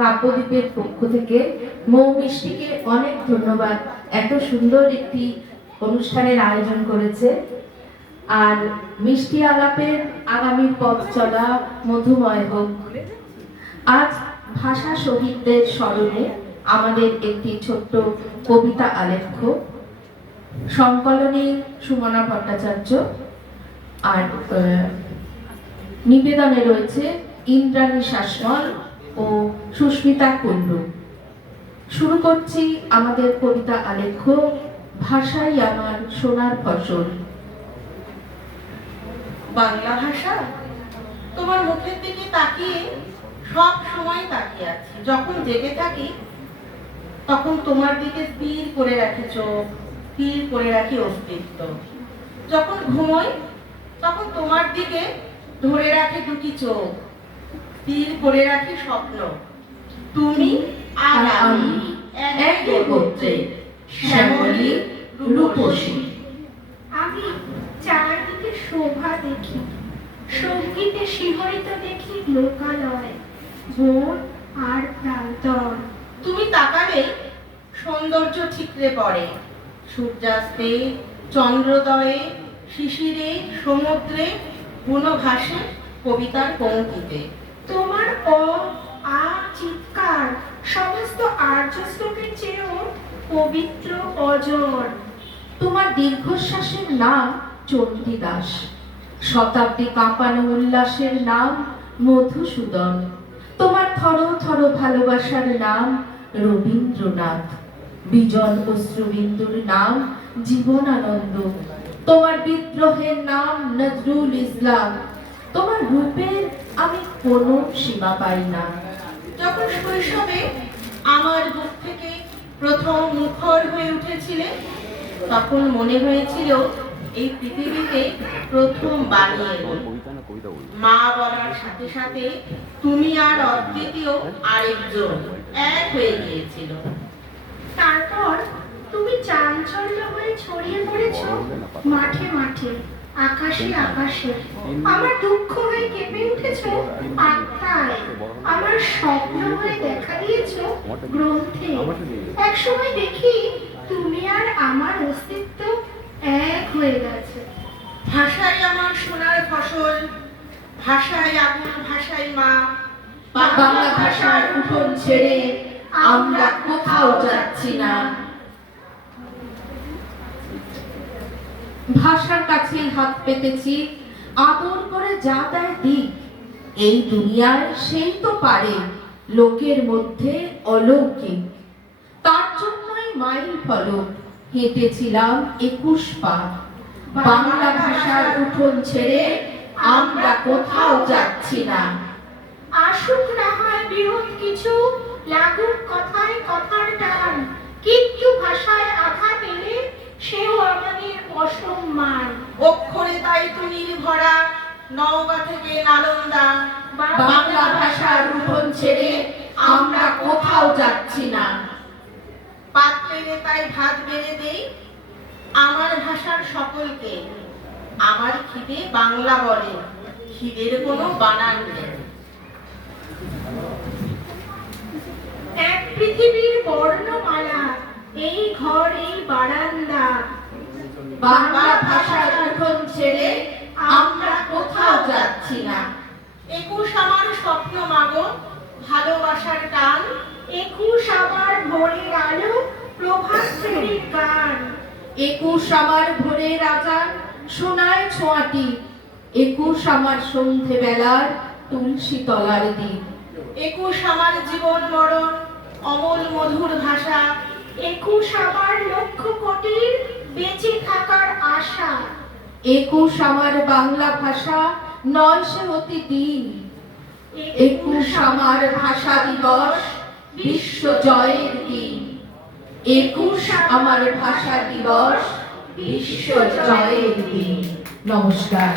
কাব্যদ্বীপের পক্ষ থেকে মৌ মিষ্টিকে অনেক ধন্যবাদ। এত সুন্দর একটি অনুষ্ঠানের আয়োজন করেছে। আর মিষ্টি আলাপের আগামী পথ চলা মধুময় হোক। আজ ভাষা শহীদদের স্মরণে আমাদের একটি ছোট্ট কবিতা আলেখ্য। সংকলনে সুমনা ভট্টাচার্য। আর নিবেদনে রয়েছে ইন্দ্রাণী শাসমল ও সুস্মিতা কুণ্ডু। শুরু করছি আমাদের কবিতা আলেখ্য ভাষাই আমার সোনার ফসল। বাংলা ভাষা? তোমার মুখের দিকে তাকিয়ে সব সময় তাকিয়ে আছি। যখন জেগে থাকি, তখন তোমার দিকে স্থির করে রাখি চোখ, স্থির করে রাখি অস্তিত্ব। যখন ঘুমোই, তখন তোমার দিকে ধরে রাখি দুটি চোখ। স্থির করে রাখি স্বপ্ন। তুমি আর আমি একই গোত্রে শ্যামলী রূপসী। আমি চারদিকে শোভা দেখি সঙ্গীতে শিহরিত দেখি লোকালয় বন আর প্রান্তর। তুমি তাকালে সৌন্দর্য ঠিকরে পড়ে সূর্যাস্তে চন্দ্রোদয়ে শিশিরে সমুদ্রে গুণভাসে কবিতার পঙ্ক্তিতে। অজর তোমার দীর্ঘশ্বাসের নাম চণ্ডীদাস শতাব্দী কাঁপানো উল্লাসের নাম মধুসূদন। তোমার থর থর ভালোবাসার নাম রবীন্দ্রনাথ। বিজন অশ্রুবিন্দুর নাম জীবনানন্দ। তোমার বিদ্রোহের নাম নজরুল ইসলাম। তোমার রূপের আমি কোনো সীমা পাই না। যখন শৈশবে আমার বুক থেকে প্রথম মুখর হয়ে উঠেছিলে, তখন মনে হয়েছিল এই পৃথিবীতে প্রথম বানিয়ে মা বলার সাথে সাথে তুমি আর অদ্বিতীয় আরেকজন এক হয়ে গিয়েছিল। তারপর তুমি চাঞ্চল্য হয়ে ছড়িয়ে মাঠে মাঠে আকাশে আকাশে। আমার দুঃখ হয়ে কেঁপে উঠেছ। আত্মায় আমার স্বপ্ন হয়ে দেখা দিয়েছ গ্রন্থে। একসময় দেখি তুমি আর আমার অস্তিত্ব এক হয়ে গেছে। ভাষাই আমার সোনার ফসল ভাষায় আগুন ভাষাই মা। বাংলা ভাষার উঠোন ছেড়ে আমরা কোথাও যাচ্ছি না। ভাষার কাছেই হাত পেতেছি, আদর করে যা দেয় দিক, এই দুনিয়ায় সেই তো পারে লোকের মধ্যে অলৌকিক। তার জন্যই মাইল ফলক, হেঁটেছিলাম একুশ পা বাংলা ভাষার উঠোন ছেড়ে আমরা কোথাও যাচ্ছি না। আসুক না অসম্মান। অক্ষরে তাই তুমি ভরা নওগাঁ থেকে নালন্দা। বাংলা ভাষার উঠোন ছেড়ে আমরা কোথাও যাচ্ছি না। পাত পেরে তাই ভাত বেড়ে দেই আমার ভাষার সকলকে। আমার খিদে বাংলা বলে খিদের কোনো বানান নেই। এক পৃথিবীর বর্ণমালা এই ঘর এই বাংলা ভাষা উঠোন ছেড়ে আমরা কোথাও যাচ্ছি না। একুশ আমার স্বপ্ন মাগো ভালোবাসার টান। একুশ আমার ভোরের আলো প্রভাত ফেরির গান। একুশ আমার ভোরের আজান সোনায় ছোঁয়াটি। একুশ আমার সন্ধে বেলার তুলসী তলার দিন। একুশ আমার জীবন মরণ অমল মধুর ভাষা। একুশ আবার লক্ষ কোটির বেঁচে থাকার আশা। একুশ আমার বাংলা ভাষা, নয় সে অতি দিন। একুশ আমার ভাষা দিবস, বিশ্ব জয়ের দিন। একুশ আমার ভাষা দিবস, বিশ্ব জয়ের দিন। নমস্কার।